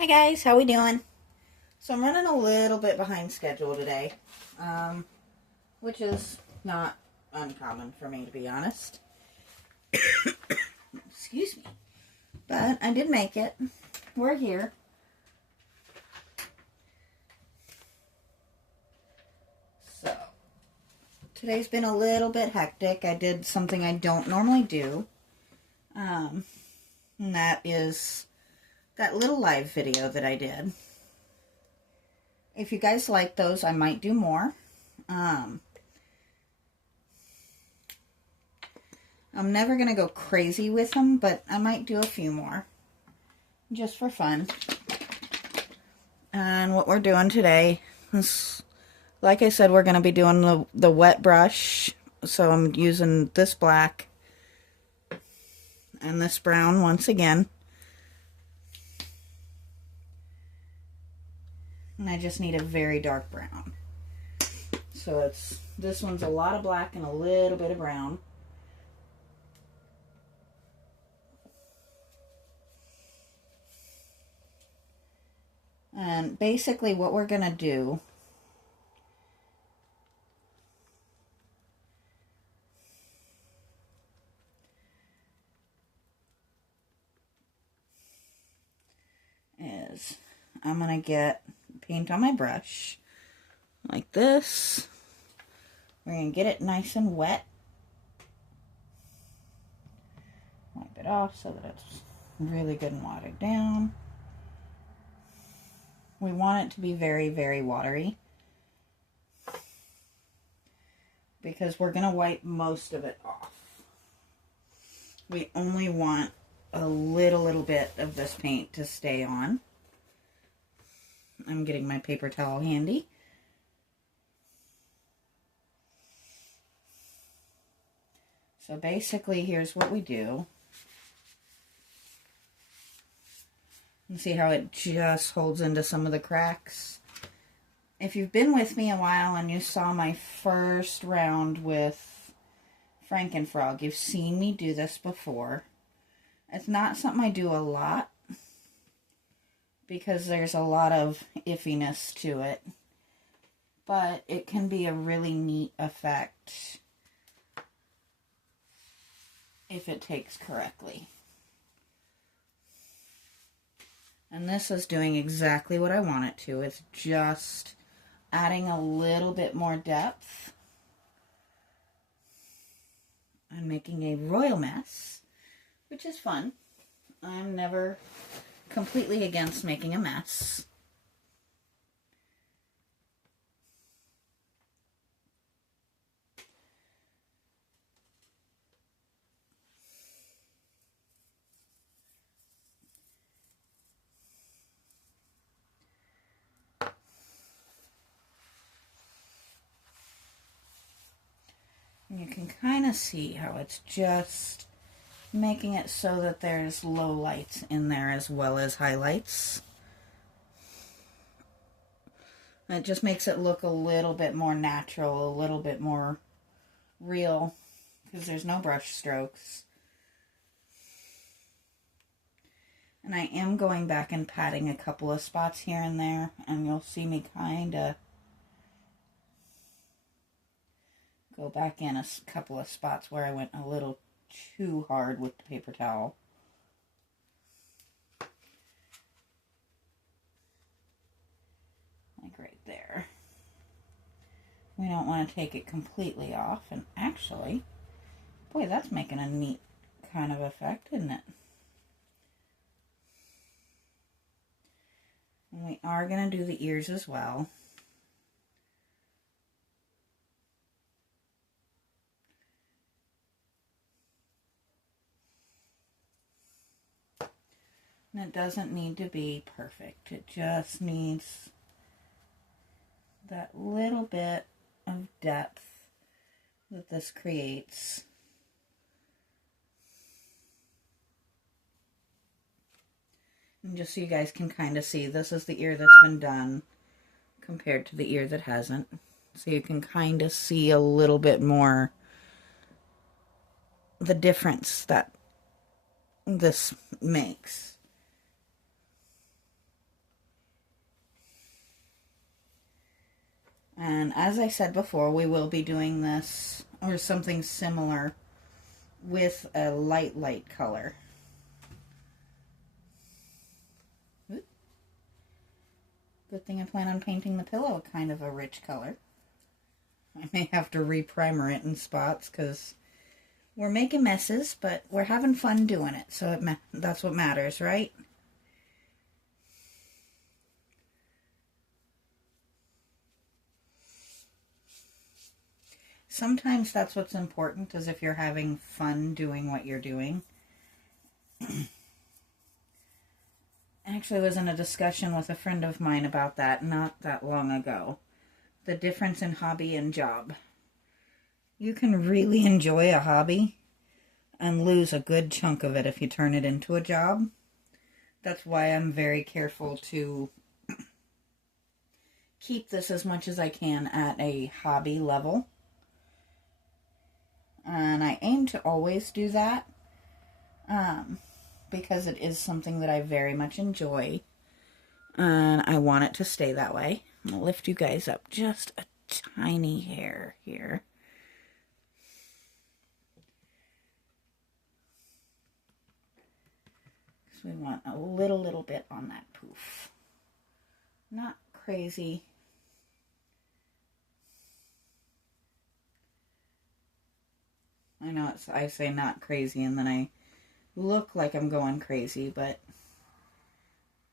Hi guys, how we doing? So I'm running a little bit behind schedule today, which is not uncommon for me, to be honest. Excuse me. But I did make it. We're here. So today's been a little bit hectic. I did something I don't normally do. And that is that little live video that I did. If you guys like those, I might do more. I'm never going to go crazy with them, but I might do a few more. Just for fun. And what we're doing today is, like I said, we're going to be doing the wet brush. So I'm using this black and this brown once again. And I just need a very dark brown. So this one's a lot of black and a little bit of brown. And basically what we're going to do is I'm going to get paint on my brush like this. We're going to get it nice and wet. Wipe it off so that it's really good and watered down. We want it to be very, very watery, because we're going to wipe most of it off. We only want a little bit of this paint to stay on. I'm getting my paper towel handy. So basically, here's what we do. You see how it just holds into some of the cracks? If you've been with me a while and you saw my first round with Frankenfrog, you've seen me do this before. It's not something I do a lot, because there's a lot of iffiness to it. But it can be a really neat effect if it takes correctly. And this is doing exactly what I want it to. It's just adding a little bit more depth and making a royal mess, which is fun. I'm never completely against making a mess. And you can kind of see how it's just making it so that there's low lights in there as well as highlights. It just makes it look a little bit more natural, a little bit more real, because there's no brush strokes. And I am going back and patting a couple of spots here and there, and you'll see me kind of go back in a couple of spots where I went a little too hard with the paper towel. Like right there. We don't want to take it completely off, and actually, boy, that's making a neat kind of effect, isn't it? And we are going to do the ears as well. And it doesn't need to be perfect. It just needs that little bit of depth that this creates. And just so you guys can kind of see, this is the ear that's been done compared to the ear that hasn't. So you can kind of see a little bit more the difference that this makes. And as I said before, we will be doing this or something similar with a light color. Good thing I plan on painting the pillow kind of a rich color. I may have to re-primer it in spots because we're making messes, but we're having fun doing it. So that's what matters, right? Sometimes that's what's important, is if you're having fun doing what you're doing. Actually, I was in a discussion with a friend of mine about that not that long ago. The difference in hobby and job. You can really enjoy a hobby and lose a good chunk of it if you turn it into a job. That's why I'm very careful to keep this as much as I can at a hobby level. And I aim to always do that because it is something that I very much enjoy. And I want it to stay that way. I'm going to lift you guys up just a tiny hair here. Because we want a little bit on that poof. Not crazy. I know I say not crazy and then I look like I'm going crazy, but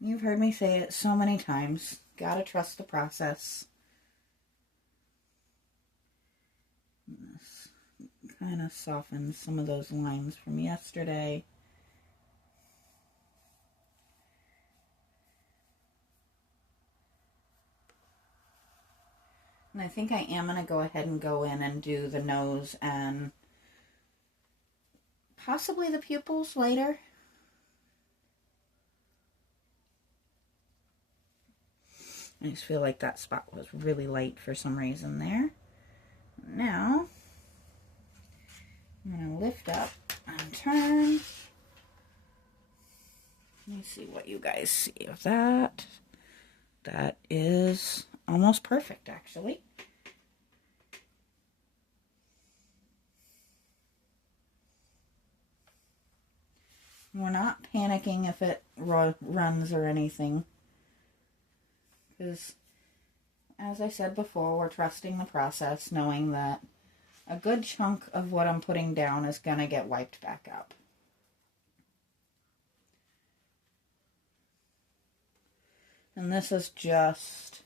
you've heard me say it so many times. Gotta trust the process. This kind of softens some of those lines from yesterday. And I think I am going to go ahead and go in and do the nose and possibly the pupils later. I just feel like that spot was really light for some reason there. Now, I'm going to lift up and turn. Let me see what you guys see of that. That is almost perfect, actually. We're not panicking if it runs or anything. Because, as I said before, we're trusting the process, knowing that a good chunk of what I'm putting down is going to get wiped back up. And this is just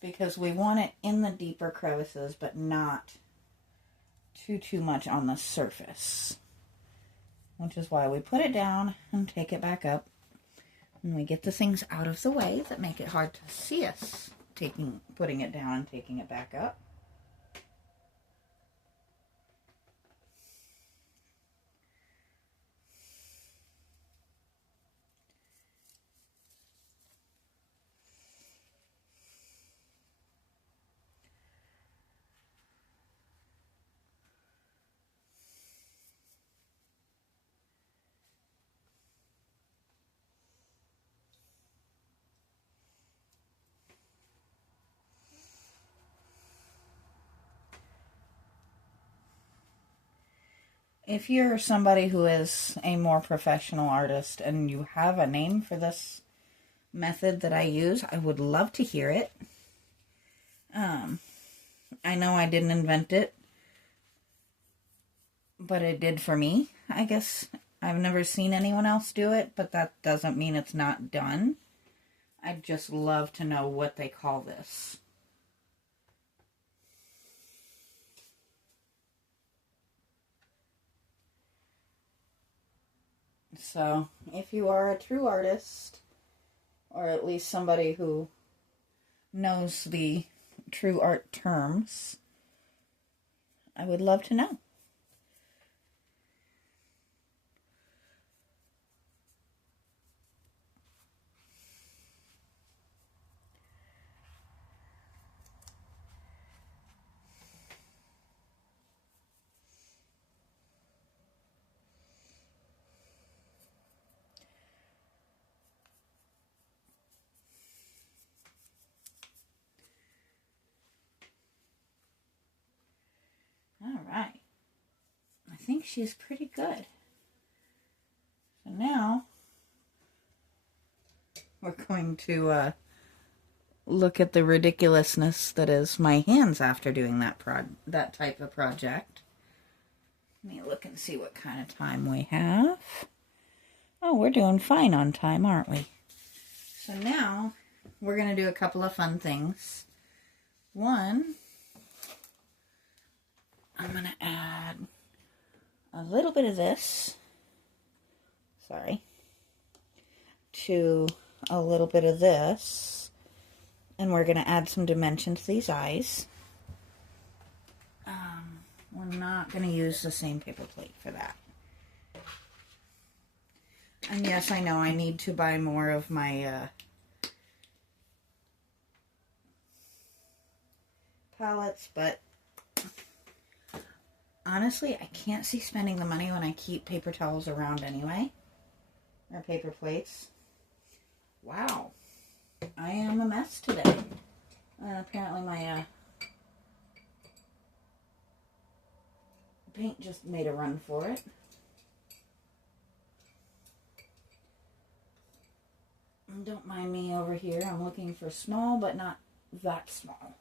because we want it in the deeper crevices, but not too much on the surface. Which is why we put it down and take it back up. And we get the things out of the way that make it hard to see us putting it down and taking it back up. If you're somebody who is a more professional artist and you have a name for this method that I use, I would love to hear it. I know I didn't invent it, but it did for me. I guess I've never seen anyone else do it, but that doesn't mean it's not done. I'd just love to know what they call this. So, if you are a true artist, or at least somebody who knows the true art terms, I would love to know. think she's pretty good. So now we're going to look at the ridiculousness that is my hands after doing that type of project. Let me look and see what kind of time we have. Oh, we're doing fine on time, aren't we? So now we're going to do a couple of fun things. One, I'm going to add a little bit of this, to a little bit of this, and we're going to add some dimension to these eyes. We're not going to use the same paper plate for that. And yes, I know I need to buy more of my palettes, but honestly, I can't see spending the money when I keep paper towels around anyway. Or paper plates. Wow. I am a mess today. Apparently my paint just made a run for it. And don't mind me over here. I'm looking for small, but not that small.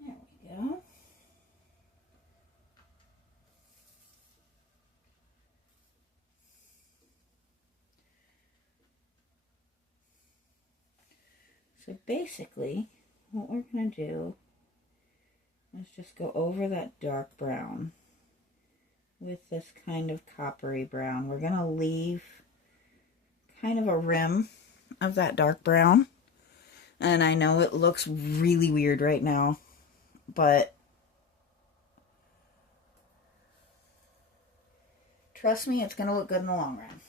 There we go. So basically, what we're going to do is just go over that dark brown with this kind of coppery brown. We're going to leave kind of a rim of that dark brown. And I know it looks really weird right now, but trust me, it's going to look good in the long run.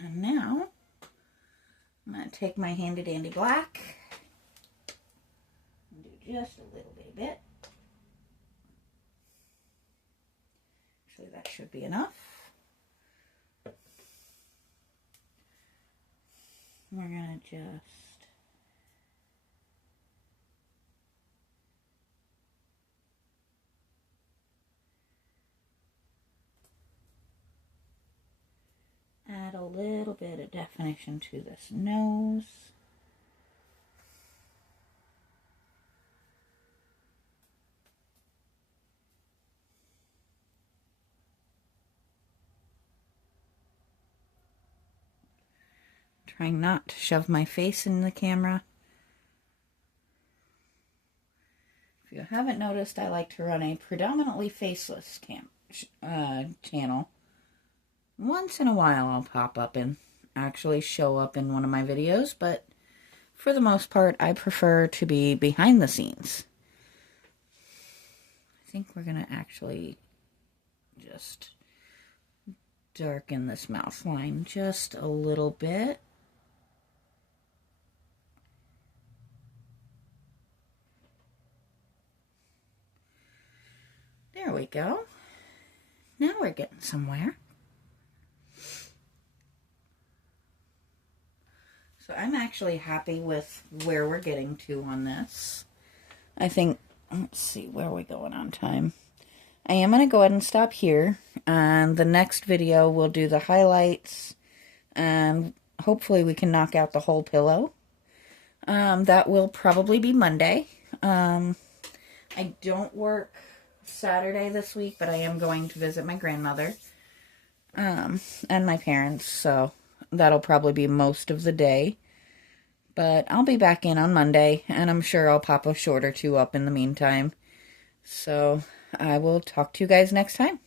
And now, I'm going to take my handy dandy black and do just a little bitty bit. Actually, that should be enough. We're going to just add a little bit of definition to this nose. Trying not to shove my face in the camera. If you haven't noticed, I like to run a predominantly faceless channel. Once in a while I'll pop up and actually show up in one of my videos, but for the most part I prefer to be behind the scenes. I think we're going to actually just darken this mouth line just a little bit. There we go. Now we're getting somewhere. So I'm actually happy with where we're getting to on this. I think, let's see, where are we going on time? I am going to go ahead and stop here. And the next video we'll do the highlights. And hopefully we can knock out the whole pillow. That will probably be Monday. I don't work Saturday this week, but I am going to visit my grandmother and my parents, so that'll probably be most of the day. But I'll be back in on Monday, and I'm sure I'll pop a short or two up in the meantime. So I will talk to you guys next time.